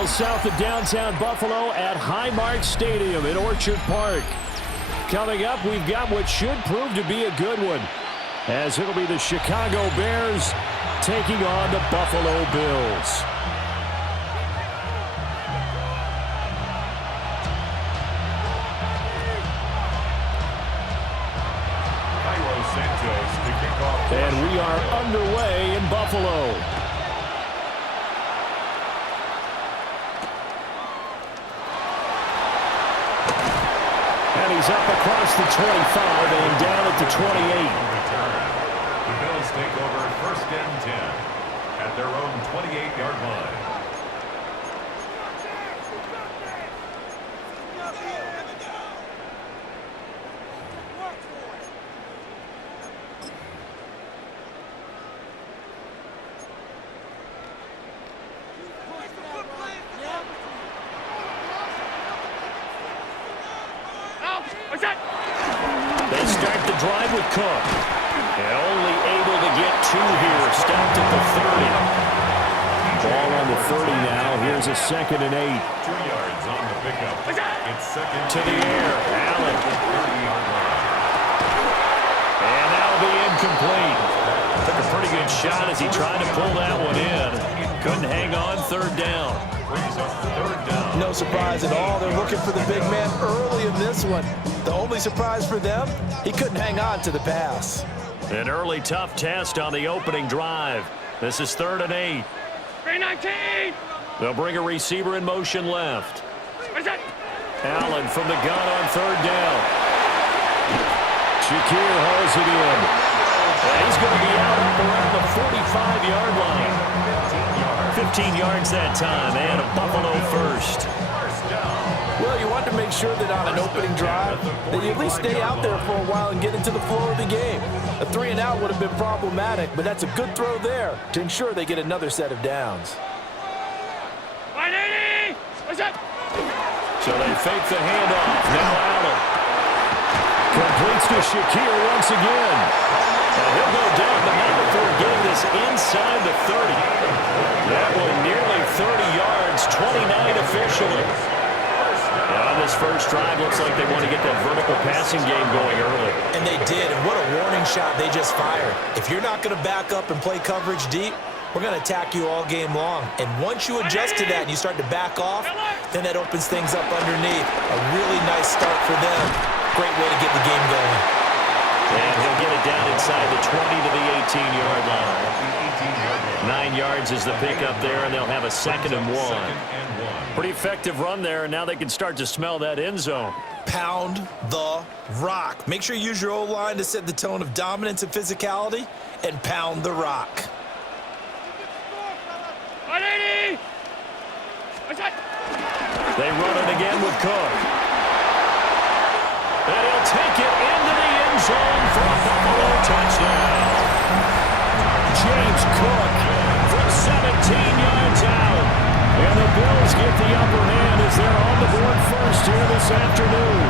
miles south of downtown Buffalo at Highmark Stadium in Orchard Park. Coming up, we've got what should prove to be a good one, as it'll be the Chicago Bears taking on the Buffalo Bills. And we are underway in Buffalo. And he's up across the 25 and down at the 28. The Bills take over 1st and 10 at their own 28-yard line. They start the drive with Cook. And only able to get 2 here. Stopped at the 30. Ball on the 30 now. Here's a 2nd and 8. 2 yards on the pickup. It's 2nd to the air. Allen. And that'll be incomplete. Took a pretty good shot as he tried to pull that one in. Couldn't hang on. 3rd down. No surprise at all. They're looking for the big man early in this one. The only surprise for them, he couldn't hang on to the pass. An early tough test on the opening drive. This is 3rd and 8. 319. They'll bring a receiver in motion left. Allen from the gun on 3rd down. Shakir hauls it in. And he's going to be out up around the 45-yard line. 15 yards that time, and a Buffalo first. Well, you want to make sure that on an opening drive, that you at least stay out there for a while and get into the flow of the game. A 3-and-out would have been problematic, but that's a good throw there to ensure they get another set of downs. 180! What's up? So they fake the handoff. Now Allen completes to Shakir once again. And he'll go down, but not before getting this inside the 30. That one nearly 30 yards, 29 officially. On this first drive, looks like they want to get that vertical passing game going early. And they did, and what a warning shot they just fired. If you're not going to back up and play coverage deep, we're going to attack you all game long. And once you adjust to that and you start to back off, then that opens things up underneath. A really nice start for them. Great way to get the game going. And he'll get it down inside the 20 to the 18-yard line. 9 yards is the pickup there, and they'll have a 2nd and 1. Pretty effective run there, and now they can start to smell that end zone. Pound the rock. Make sure you use your O-line to set the tone of dominance and physicality, and pound the rock. 180! They run it again with Cook. And he'll take it into the end zone for a Buffalo touchdown. James Cook from 17 yards out. And the Bills get the upper hand as they're on the board first here this afternoon.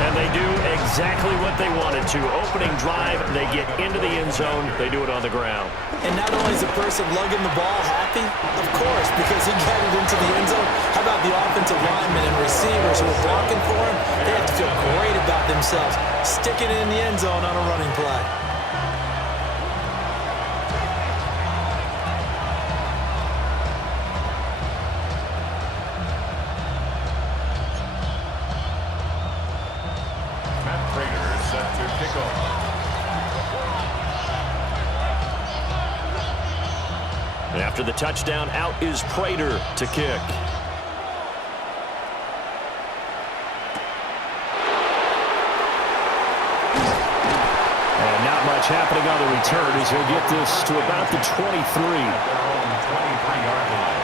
And they do exactly what they wanted to. Opening drive, they get into the end zone. They do it on the ground. And not only is the person lugging the ball happy, of course, because he got it into the end zone. How about the offensive linemen and receivers who are blocking for him? They have to feel great about themselves, sticking it in the end zone on a running play. After the touchdown, out is Prater to kick. And not much happening on the return as he'll get this to about the 23. 23-yard line.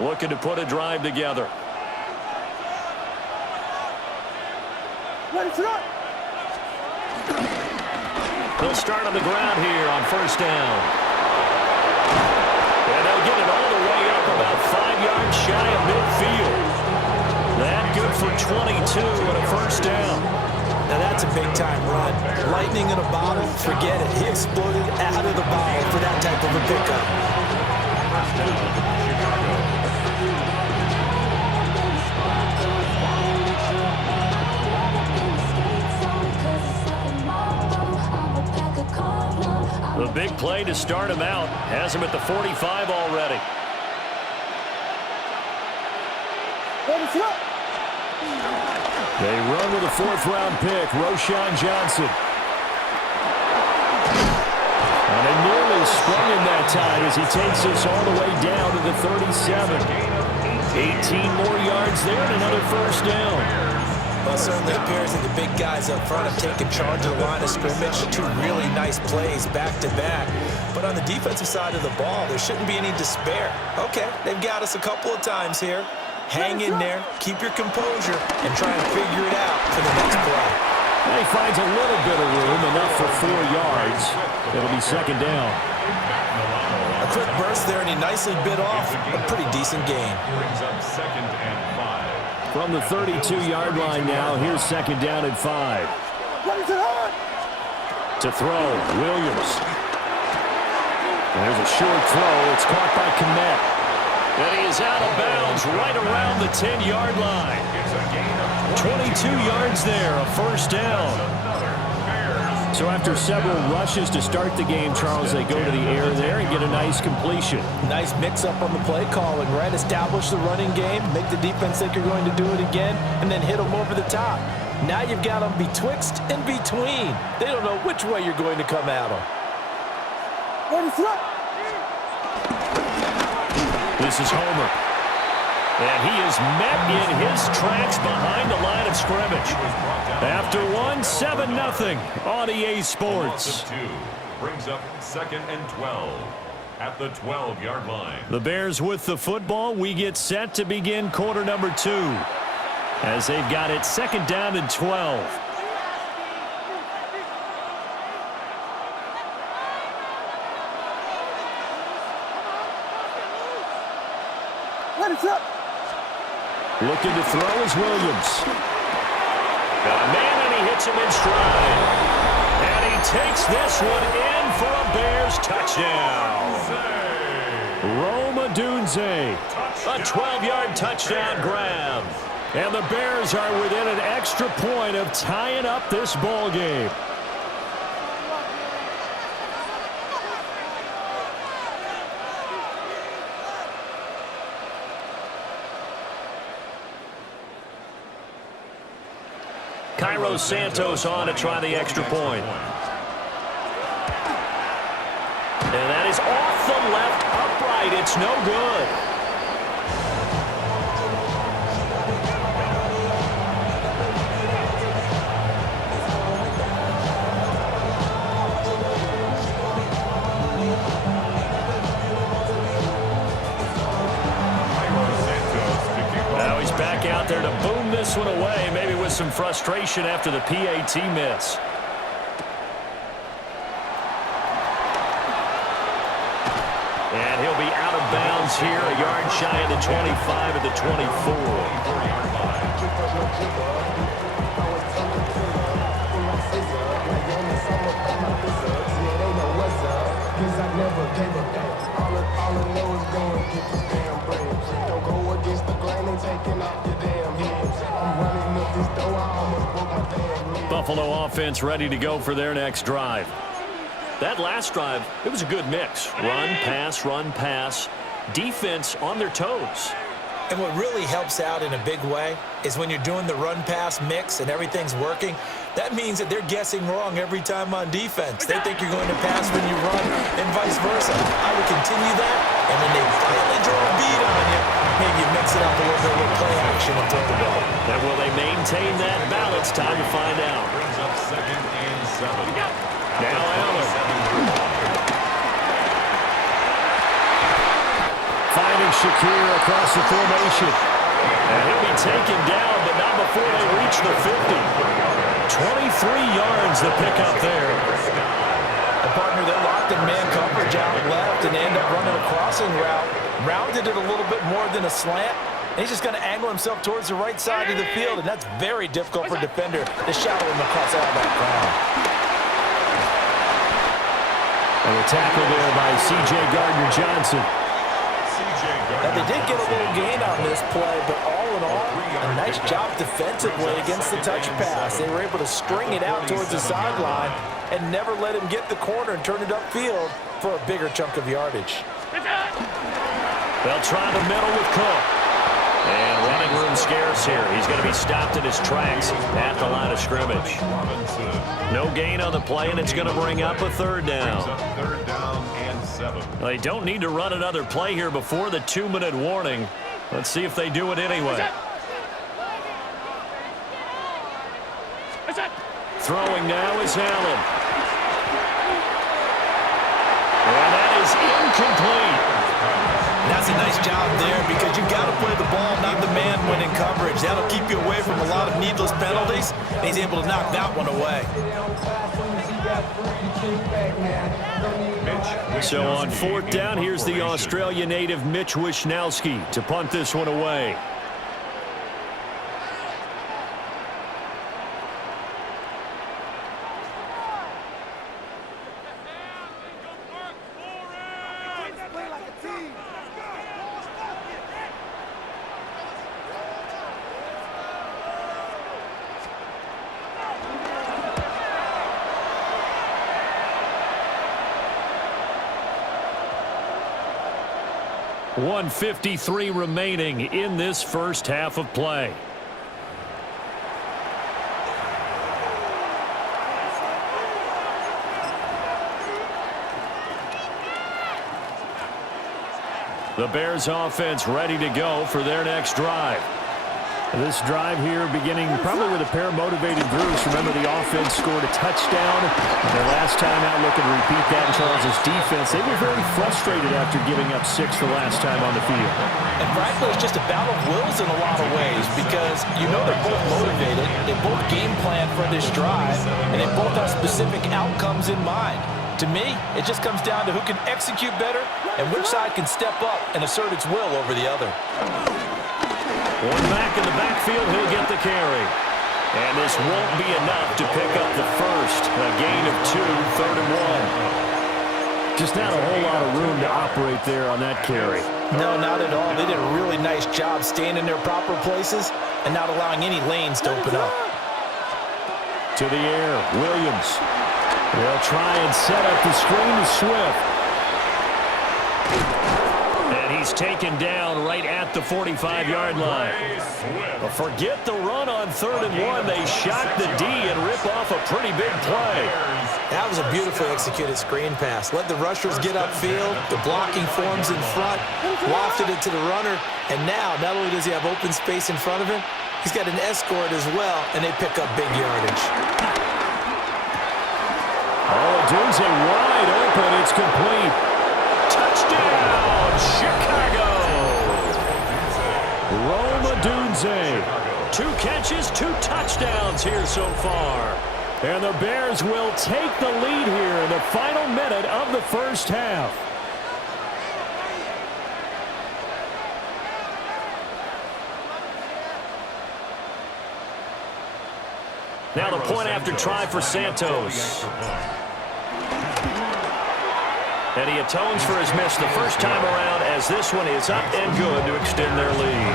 Looking to put a drive together. They'll start on the ground here on first down. And they'll get it all the way up about 5 yards shy of midfield. That good for 22 and a first down. Now that's a big-time run. Lightning in a bottle, forget it. He exploded out of the bottle for that type of a pickup. First down, Chicago. The big play to start him out. Has him at the 45 already. They run with a 4th-round pick, Roschon Johnson. And it nearly sprung him that time as he takes us all the way down to the 37. 18 more yards there and another first down. Well, it certainly appears that the big guys up front have taken charge of the line of scrimmage. 2 really nice plays back-to-back. But on the defensive side of the ball, there shouldn't be any despair. Okay, they've got us a couple of times here. Hang in there, keep your composure, and try and figure it out for the next play. He finds a little bit of room, enough for 4 yards. It'll be second down. A quick burst there, and he nicely bit off a pretty decent gain. Brings up 2nd and 5. From the 32-yard line now, here's second down and 5. To throw, Williams. There's a short throw. It's caught by Kmet. And he is out of bounds right around the 10-yard line. 22 yards there, a first down. So after several rushes to start the game, Charles, they go to the air there and get a nice completion. Nice mix-up on the play calling, right? Establish the running game, make the defense think you're going to do it again, and then hit them over the top. Now you've got them betwixt and between. They don't know which way you're going to come at them. This is Homer. And he is met in his tracks behind the line of scrimmage. After 7-0 on EA Sports. Brings up 2nd and 12 at the 12-yard line. The Bears with the football. We get set to begin quarter number 2 as they've got it second down and 12. Looking to throw is Williams. Got a man, and he hits him in stride. And he takes this one in for a Bears touchdown. Rome Odunze. A 12-yard touchdown grab. And the Bears are within an extra point of tying up this ball game. Cairo Santos on to try the extra point. And that is off the left upright. It's no good. Now he's back out there to boom this one away, maybe with some frustration after the PAT miss. And he'll be out of bounds here, a yard shy of the 25 at the 24. Buffalo offense ready to go for their next drive. That last drive, it was a good mix. Run, pass, defense on their toes. And what really helps out in a big way is when you're doing the run-pass mix and everything's working, that means that they're guessing wrong every time on defense. They think you're going to pass when you run and vice versa. I would continue that, and when they finally draw a beat on you, maybe you mix it up a little bit with play action and throw the ball. And will they maintain that balance? Time to find out. Brings up 2nd and 7. Now Allen. Finding Shakir across the formation. And he'll be taken down, but not before they reach the 50. 23 yards the pickup there. And partner, they're locked in man coverage out left, and they end up running a crossing route. Rounded it a little bit more than a slant. And he's just going to angle himself towards the right side of the field, and that's very difficult for a defender to shadow him across all that ground. And a tackle there by C.J. Gardner-Johnson. Now, they did get a little gain on this play, but all in all, a nice job defensively against the touch pass. They were able to string it out towards the sideline and never let him get the corner and turn it upfield for a bigger chunk of yardage. They'll try the middle with Cook. And running room scarce here. He's going to be stopped in his tracks at the line of scrimmage. No gain on the play, and it's going to bring up a third down. Third down and 7. They don't need to run another play here before the 2-minute warning. Let's see if they do it anyway. Throwing now is Allen. And that is incomplete. That's a nice job there because you've got to play the ball, not the man when in coverage. That'll keep you away from a lot of needless penalties. And he's able to knock that one away. So on 4th down, here's the Australia native Mitch Wishnowsky to punt this one away. .153 remaining in this first half of play. The Bears offense ready to go for their next drive. This drive here beginning probably with a pair of motivated Bruce. Remember, the offense scored a touchdown. Their last time out looking to repeat that in Charles' defense. They were very frustrated after giving up 6 the last time on the field. And frankly, it's just a battle of wills in a lot of ways because you know they're both motivated. They both game plan for this drive, and they both have specific outcomes in mind. To me, it just comes down to who can execute better and which side can step up and assert its will over the other. One back in the backfield, he'll get the carry. And this won't be enough to pick up the first. A gain of 2, 3rd and 1. Just not a whole lot of room to operate there on that carry. No, not at all. They did a really nice job staying in their proper places and not allowing any lanes to open up. To the air, Williams. They'll try and set up the screen to Swift. And he's taken down right at the 45-yard line. But forget the run on 3rd and 1. They shock the D and rip off a pretty big play. That was a beautifully executed screen pass. Let the rushers get upfield. The blocking forms in front. Lofted it to the runner. And now, not only does he have open space in front of him, he's got an escort as well, and they pick up big yardage. Oh, Dunze wide open. It's complete. Touchdown, Chicago! Rome Odunze. 2 catches, 2 touchdowns here so far. And the Bears will take the lead here in the final minute of the first half. Now the point after try for Santos. And he atones for his miss the first time around as this one is up and good to extend their lead.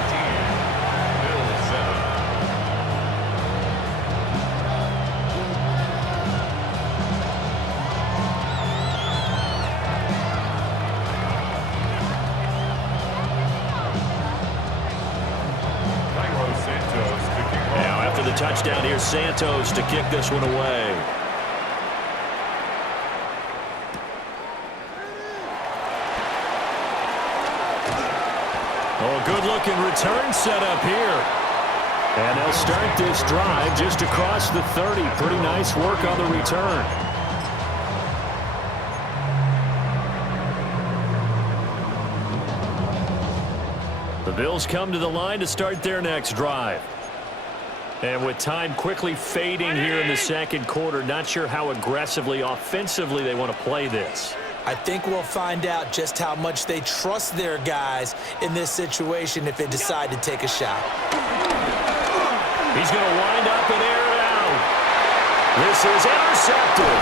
Now after the touchdown, here's Santos to kick this one away. Oh, good-looking return set up here. And they'll start this drive just across the 30. Pretty nice work on the return. The Bills come to the line to start their next drive. And with time quickly fading here in the second quarter, not sure how aggressively, offensively they want to play this. I think we'll find out just how much they trust their guys in this situation if they decide to take a shot. He's going to wind up and air it out. This is intercepted.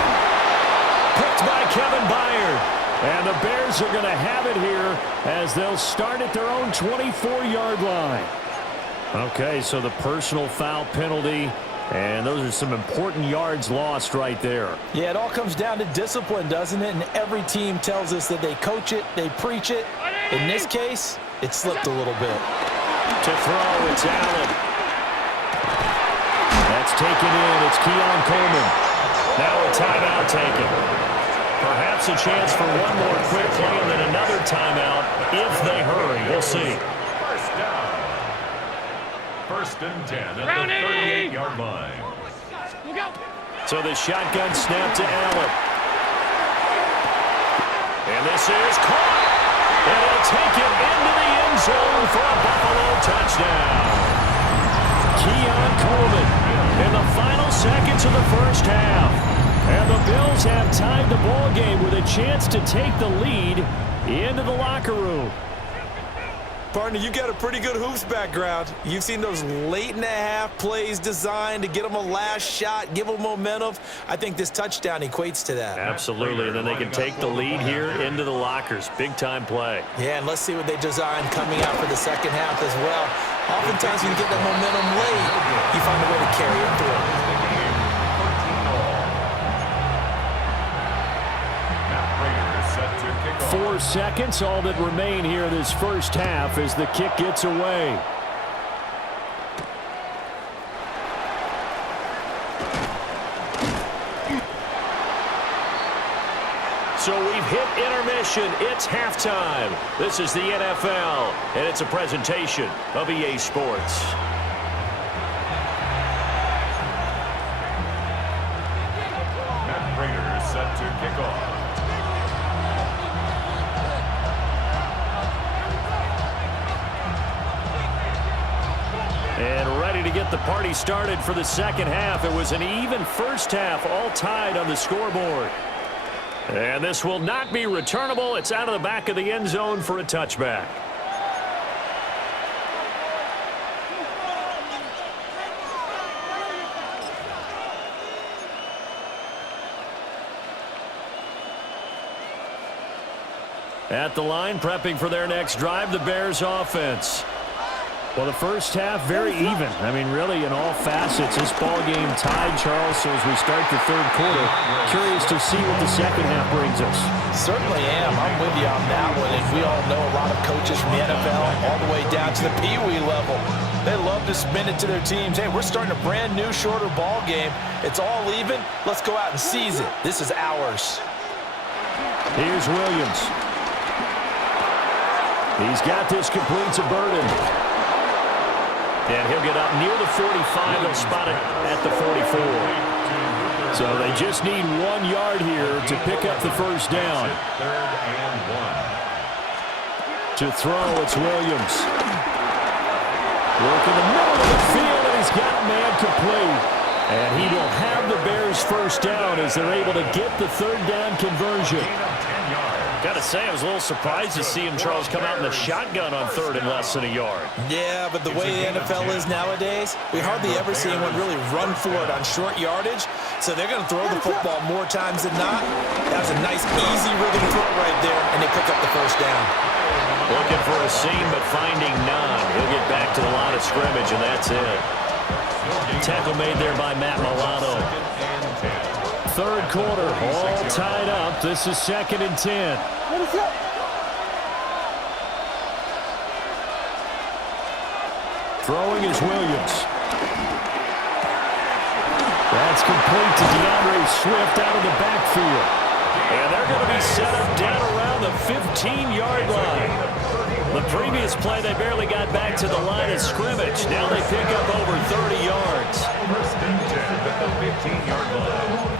Picked by Kevin Byard. And the Bears are going to have it here as they'll start at their own 24-yard line. Okay, so the personal foul penalty, and those are some important yards lost right there. Yeah, it all comes down to discipline, doesn't it? And every team tells us that they coach it, they preach it. In this case, it slipped a little bit. To throw, it's Allen. That's taken in. It's Keon Coleman. Now a timeout taken. Perhaps a chance for one more quick play and then another timeout if they hurry. We'll see. First down. First and 10 at the 38-yard line. Look out. So the shotgun snap to Allen. And this is caught. And he'll take it into the end zone for a Buffalo touchdown. Keon Coleman in the final seconds of the first half. And the Bills have tied the ball game with a chance to take the lead into the locker room. Partner, you got a pretty good hoops background. You've seen those late-in-the-half plays designed to get them a last shot, give them momentum. I think this touchdown equates to that. Absolutely, and then they can take the lead here into the lockers. Big-time play. Yeah, and let's see what they designed coming out for the second half as well. Oftentimes when you get that momentum late, you find a way to carry it through. 4 seconds, all that remain here this first half as the kick gets away. So we've hit intermission. It's halftime. This is the NFL, and it's a presentation of EA Sports. Matt Prater set to kick off. And ready to get the party started for the second half. It was an even first half, all tied on the scoreboard. And this will not be returnable. It's out of the back of the end zone for a touchback. At the line, prepping for their next drive, the Bears offense. Well, the first half, very even. I mean, really, in all facets, this ball game tied, Charles. So as we start the third quarter, curious to see what the second half brings us. Certainly am. I'm with you on that one. And we all know a lot of coaches from the NFL all the way down to the Pee-wee level. They love to spin it to their teams. Hey, we're starting a brand new, shorter ball game. It's all even. Let's go out and seize it. This is ours. Here's Williams. He's got this complete to Burden. And he'll get up near the 45. They'll spot it at the 44. So they just need 1 yard here to pick up the first down. Third and 1. To throw, it's Williams. Work in the middle of the field, and he's got a man complete. And he will have the Bears first down as they're able to get the third down conversion. Got to say, I was a little surprised to see him, Charles, come out in the shotgun on third and less than a yard. Yeah, but the way the NFL is nowadays, we hardly ever see anyone really run for it on short yardage. So they're going to throw the football more times than not. That was a nice, easy rhythm throw right there, and they pick up the first down. Looking for a seam, but finding none. He'll get back to the line of scrimmage, and that's it. Tackle made there by Matt Milano. Third quarter, all tied up. This is 2nd and 10. Throwing is Williams. That's complete to DeAndre Swift out of the backfield. And they're going to be set up down around the 15-yard line. The previous play, they barely got back to the line of scrimmage. Now they pick up over 30 yards. First and 10 at the 15-yard line.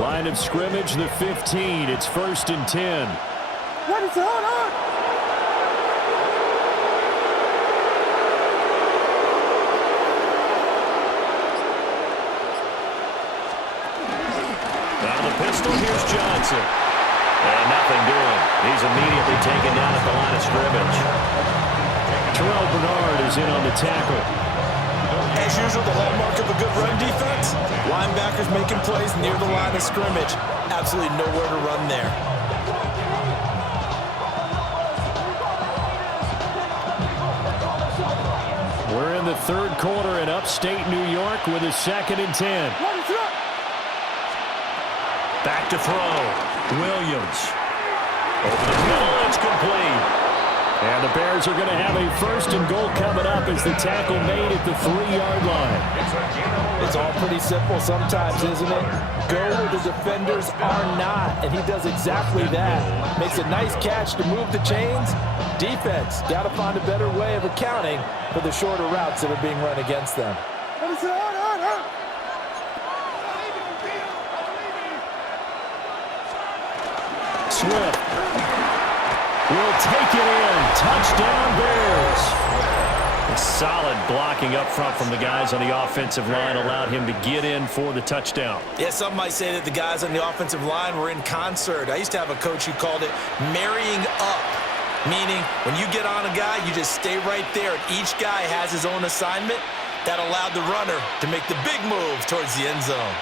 Line of scrimmage, the 15. It's 1st and 10. Out of the pistol, here's Johnson. And nothing doing. He's immediately taken down at the line of scrimmage. Terrell Bernard is in on the tackle. As usual, the hallmark of a good run defense, linebackers making plays near the line of scrimmage. Absolutely nowhere to run there. We're in the third quarter in upstate New York with a 2nd and 10. Back to throw. Williams. Over the middle, it's complete. And the Bears are going to have a 1st and goal coming up as the tackle made at the 3-yard line. It's all pretty simple sometimes, isn't it? Go where the defenders are not, and he does exactly that. Makes a nice catch to move the chains. Defense, got to find a better way of accounting for the shorter routes that are being run against them. Swift will take it in. Touchdown, Bears. A solid blocking up front from the guys on the offensive line allowed him to get in for the touchdown. Yeah, some might say that the guys on the offensive line were in concert. I used to have a coach who called it marrying up, meaning when you get on a guy, you just stay right there. And each guy has his own assignment. That allowed the runner to make the big move towards the end zone.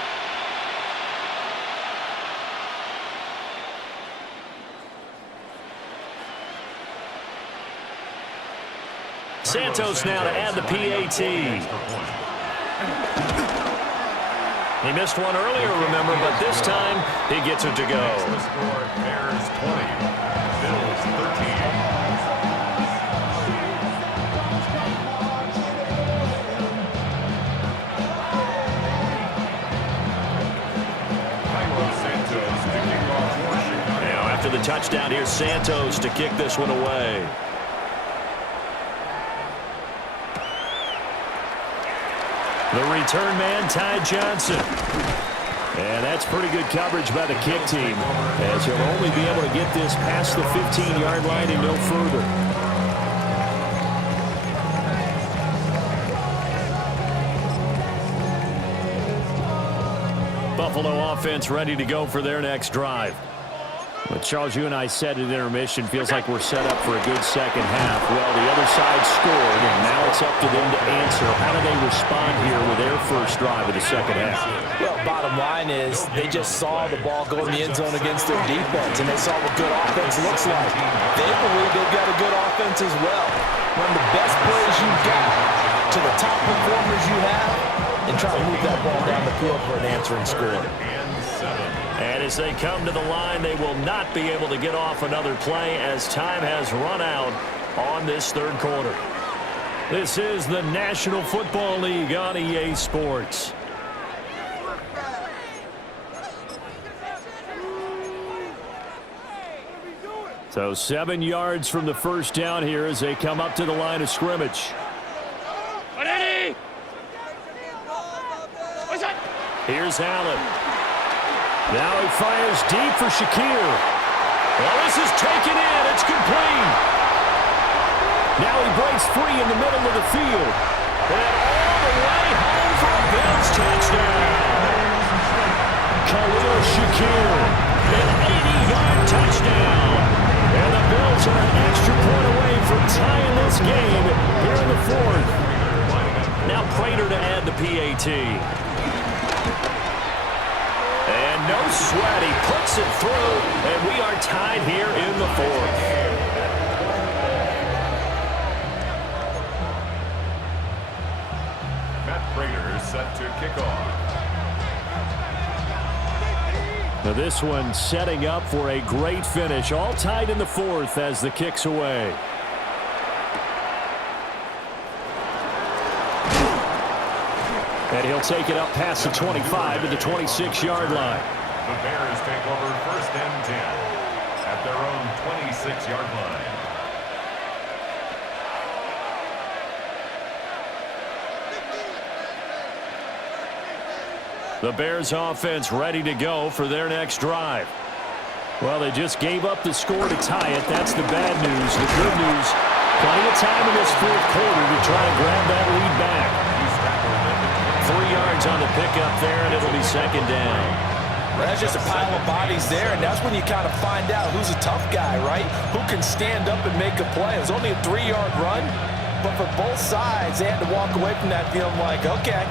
Santos now to add the PAT. He missed one earlier, remember, but this time he gets it to go. Bears 20, Bills 13. Now after the touchdown, here's Santos to kick this one away. The return man, Ty Johnson. And that's pretty good coverage by the kick team, as he'll only be able to get this past the 15-yard line and no further. Buffalo offense ready to go for their next drive. But Charles, you and I said at intermission, feels like we're set up for a good second half. Well, the other side scored, and now it's up to them to answer. How do they respond here with their first drive of the second half? Well, bottom line is they just saw the ball go in the end zone against their defense, and they saw what good offense looks like. They believe they've got a good offense as well. Run the best plays you've got to the top performers you have, and try to move that ball down the field for an answering score. And as they come to the line, they will not be able to get off another play as time has run out on this third quarter. This is the National Football League on EA Sports. So 7 yards from the first down here as they come up to the line of scrimmage. Here's Allen. Now he fires deep for Shakir. Well, this is taken in. It's complete. Now he breaks free in the middle of the field. And all the way home for a Bills touchdown. Khalil Shakir, an 80-yard touchdown. And the Bills are an extra point away from tying this game here in the fourth. Now Prater to add the PAT. And no sweat, he puts it through, and we are tied here in the fourth. Matt Prater set to kick off. Now this one setting up for a great finish, all tied in the fourth as the kick's away. And he'll take it up past the 25 to the 26-yard line. The Bears take over 1st and 10 at their own 26-yard line. The Bears offense ready to go for their next drive. Well, they just gave up the score to tie it. That's the bad news. The good news, plenty of time in this fourth quarter to try and grab that lead back. 3 yards on the pickup there, and it'll be second down. Well, that's just a pile of bodies there, and that's when you kind of find out who's a tough guy, right? Who can stand up and make a play. It was only a 3-yard run, but for both sides, they had to walk away from that feeling like, okay,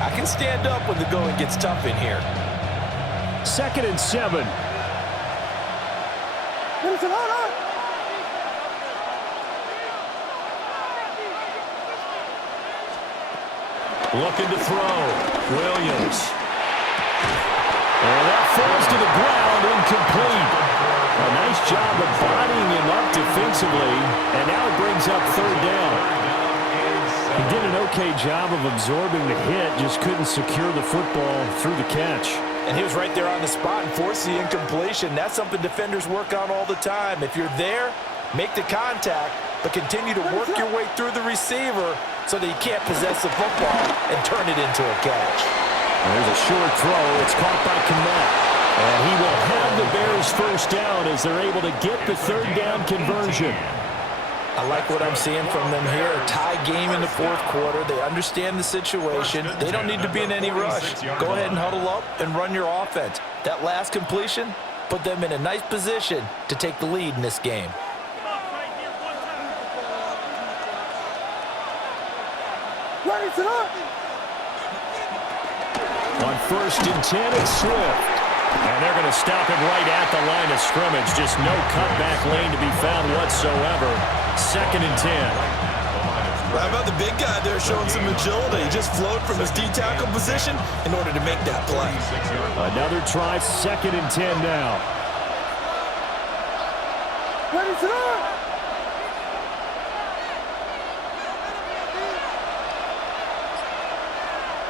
I can stand up when the going gets tough in here. 2nd and 7. Looking to throw. Williams. And that falls to the ground, incomplete. A nice job of bodying him up defensively, and now it brings up 3rd down. He did an okay job of absorbing the hit, just couldn't secure the football through the catch. And he was right there on the spot and forced the incompletion. That's something defenders work on all the time. If you're there, make the contact, but continue to work your way through the receiver so that you can't possess the football and turn it into a catch. There's a short throw. It's caught by Kmet. And he will have the Bears first down as they're able to get the 3rd down conversion. I like what I'm seeing from them here. A tie game in the fourth quarter. They understand the situation. They don't need to be in any rush. Go ahead and huddle up and run your offense. That last completion put them in a nice position to take the lead in this game. On 1st and 10, it's Swift. And they're going to stop him right at the line of scrimmage. Just no cutback lane to be found whatsoever. 2nd and 10. How about the big guy there showing some agility? He just flowed from his D-tackle position in order to make that play. Another try, 2nd and 10 now.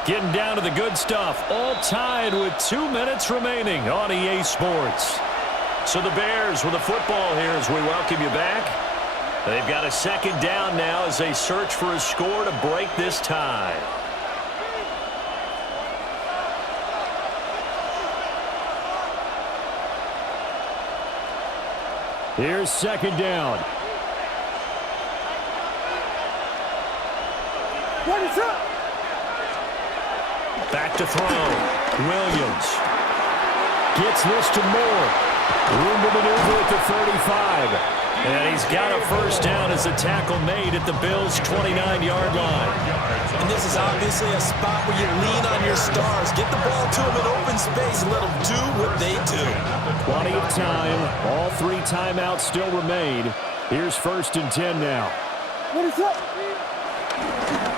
Getting down to the good stuff. All tied with 2 minutes remaining on EA Sports. So the Bears with the football here as we welcome you back. They've got a 2nd down now as they search for a score to break this tie. Here's 2nd down. What is up? Back to throw. Williams gets this to Moore. Room to maneuver at the 35. And he's got a first down as a tackle made at the Bills' 29-yard line. And this is obviously a spot where you lean on your stars. Get the ball to them in open space and let them do what they do. Plenty of time. All 3 timeouts still remain. Here's 1st and 10 now. What is up?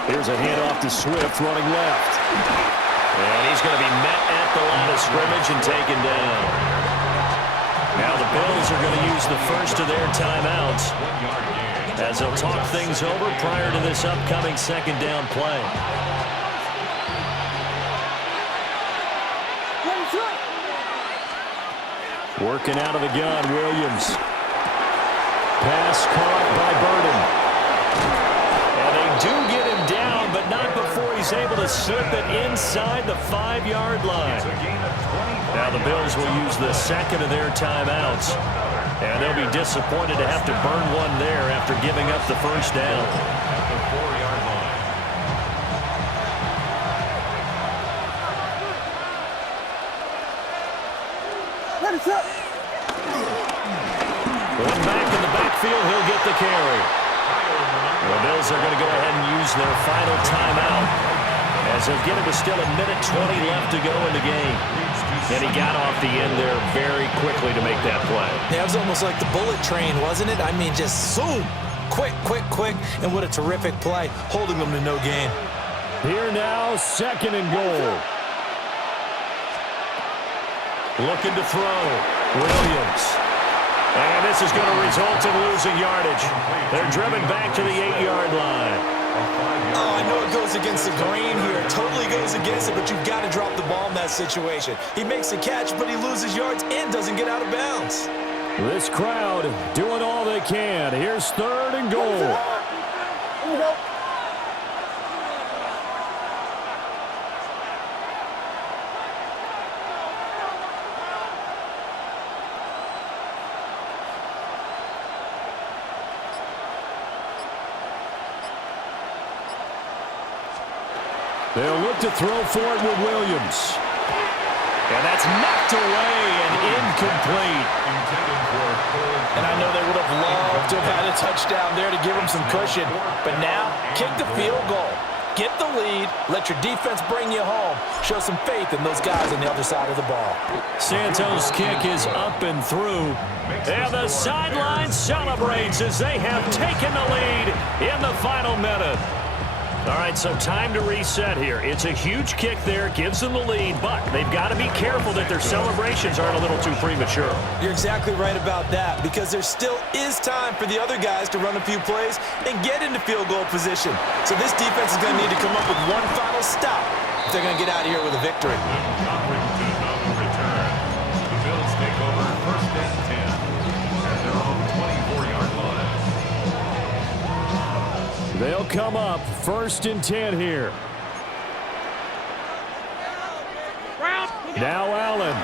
Here's a handoff to Swift running left. And he's going to be met at the line of scrimmage and taken down. Now the Bills are going to use the first of their timeouts as they'll talk things over prior to this upcoming 2nd down play. Working out of the gun, Williams. Pass caught by Burden. And they do get him down, but not before he's able to slip it inside the 5-yard line. Now the Bills will use the 2nd of their timeouts, and they'll be disappointed to have to burn one there after giving up the first down. At the 4-yard line. What is up? One back in the backfield, he'll get the carry. The Bills are going to go ahead and use their final timeout as they'll get it with still 1:20 left to go in the game. And he got off the end there very quickly to make that play. Yeah, it was almost like the bullet train, wasn't it? I mean, just zoom. Quick, quick, quick. And what a terrific play, holding them to no gain. Here now, 2nd and goal. Looking to throw. Williams. And this is going to result in losing yardage. They're driven back to the 8-yard line. Oh, I know it goes against the grain here. It totally goes against it, but you've got to drop the ball in that situation. He makes the catch, but he loses yards and doesn't get out of bounds. This crowd doing all they can. Here's 3rd and goal. Here we go. They'll look to throw for it with Williams. And that's knocked away and incomplete. And I know they would have loved to have had a touchdown there to give them some cushion. But now, kick the field goal. Get the lead. Let your defense bring you home. Show some faith in those guys on the other side of the ball. Santos' kick is up and through. And the sideline celebrates as they have taken the lead in the final minute. All right, so time to reset here. It's a huge kick there, gives them the lead, but they've got to be careful that their celebrations aren't a little too premature. You're exactly right about that, because there still is time for the other guys to run a few plays and get into field goal position. So this defense is going to need to come up with one final stop if they're going to get out of here with a victory. The Bills take over first and 10 at their own 24-yard line. They'll come up first and 10 here. Now Allen.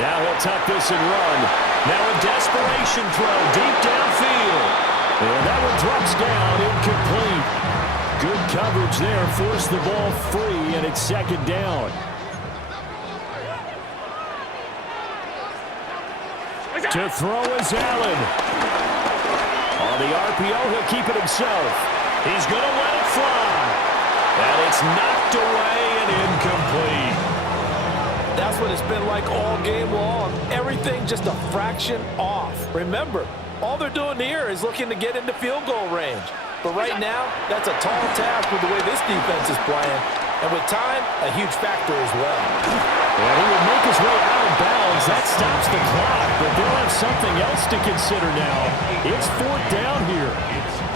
Now he'll tuck this and run. Now a desperation throw deep downfield. And that one drops down incomplete. Good coverage there. Forced the ball free, and it's second down. To throw is Allen. On the RPO, he'll keep it himself. He's going to let it fly. And it's knocked away and incomplete. That's what it's been like all game long. Everything just a fraction off. Remember, all they're doing here is looking to get into field goal range. But right now, that's a tall task with the way this defense is playing. And with time, a huge factor as well. And he will make his way out of bounds. That stops the clock, but they'll have something else to consider now. It's fourth down here.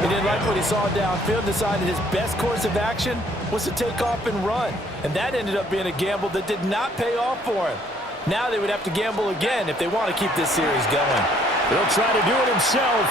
He didn't like what he saw downfield, decided his best course of action was to take off and run. And that ended up being a gamble that did not pay off for him. Now they would have to gamble again if they want to keep this series going. He'll try to do it himself.